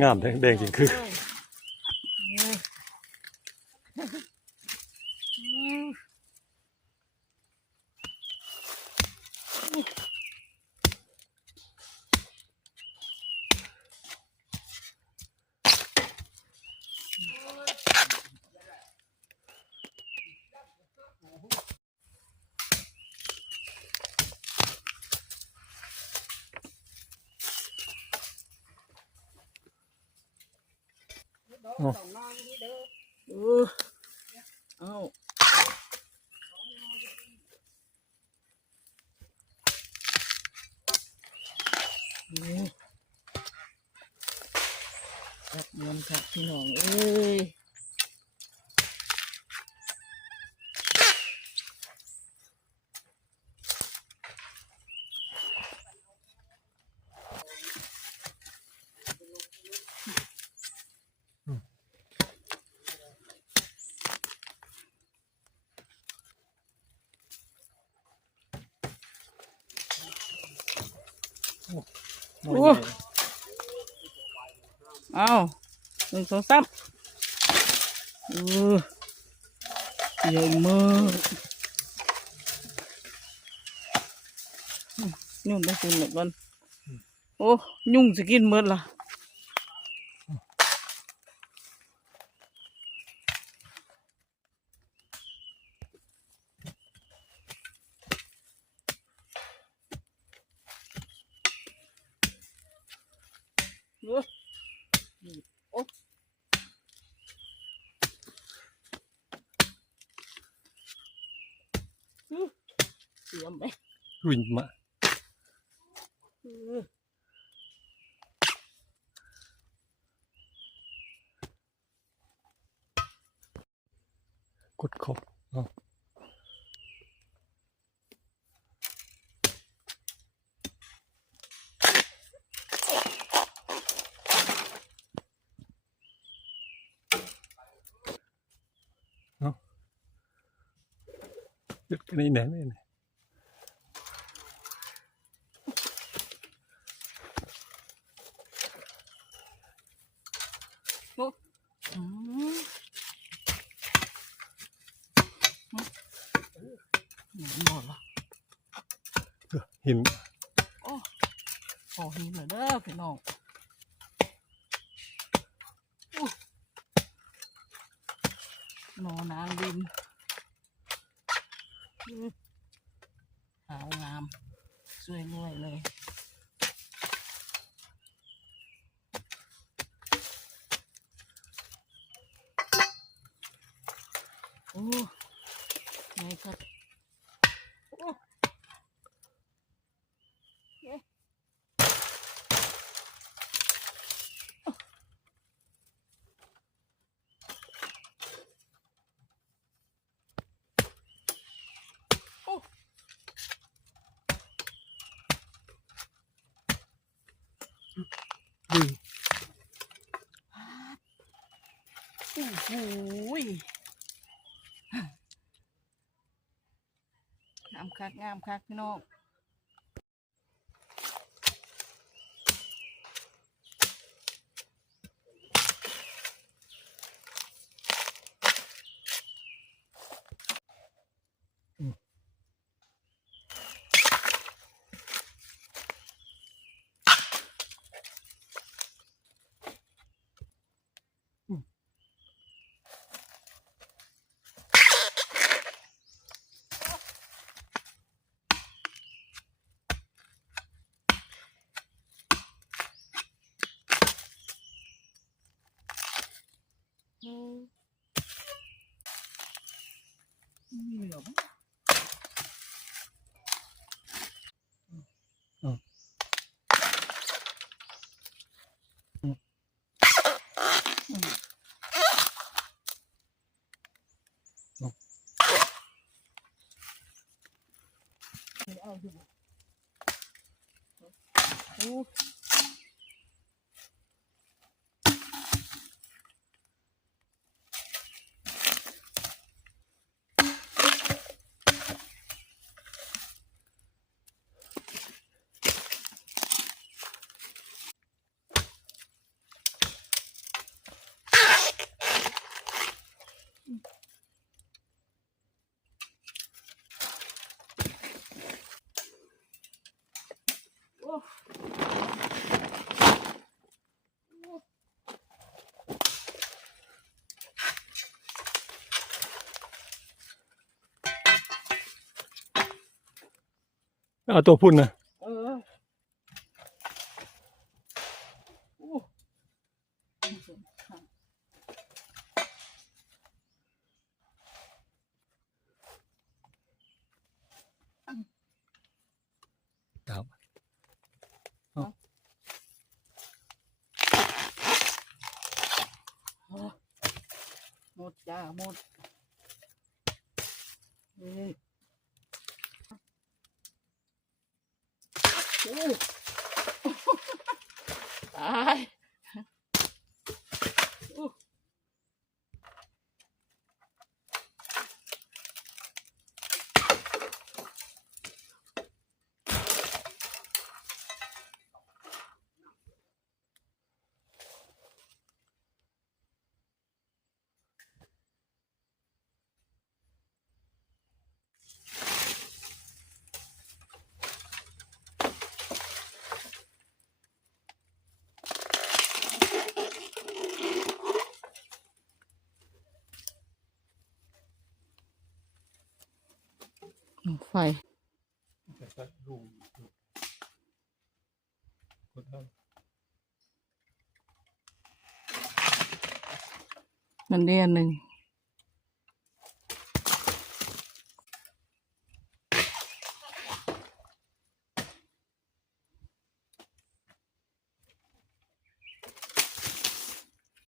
งามแดงจริงคือเอาจับมันครับพี่น้องเอ้ยโอ้เอา1 2 3ใหญ่มากยุ่งได้กินหมดวันโอ้ยุ่งจะกินหมดล่ะโอ้โอ้เสียมไหมวิ่งมากดขอบหยุดกันนี่แน่เลยโอ้หมดละหินโอ้ขอหินหน่อยเด้อพี่น้องหนอนางดินขาวงามสวยรวยเลยโอ้ไงครับโอ้วิ่งโอ้โหงามคักงามคักพี่น้องมีเหรอเอาอยู่โอ้ เอาตัวพุ่นนะ เออโอ้ ครับ หมดจ้าหมดเอ้ยโอ้ตายโอ้ไฟ มันเรียนหนึ่ง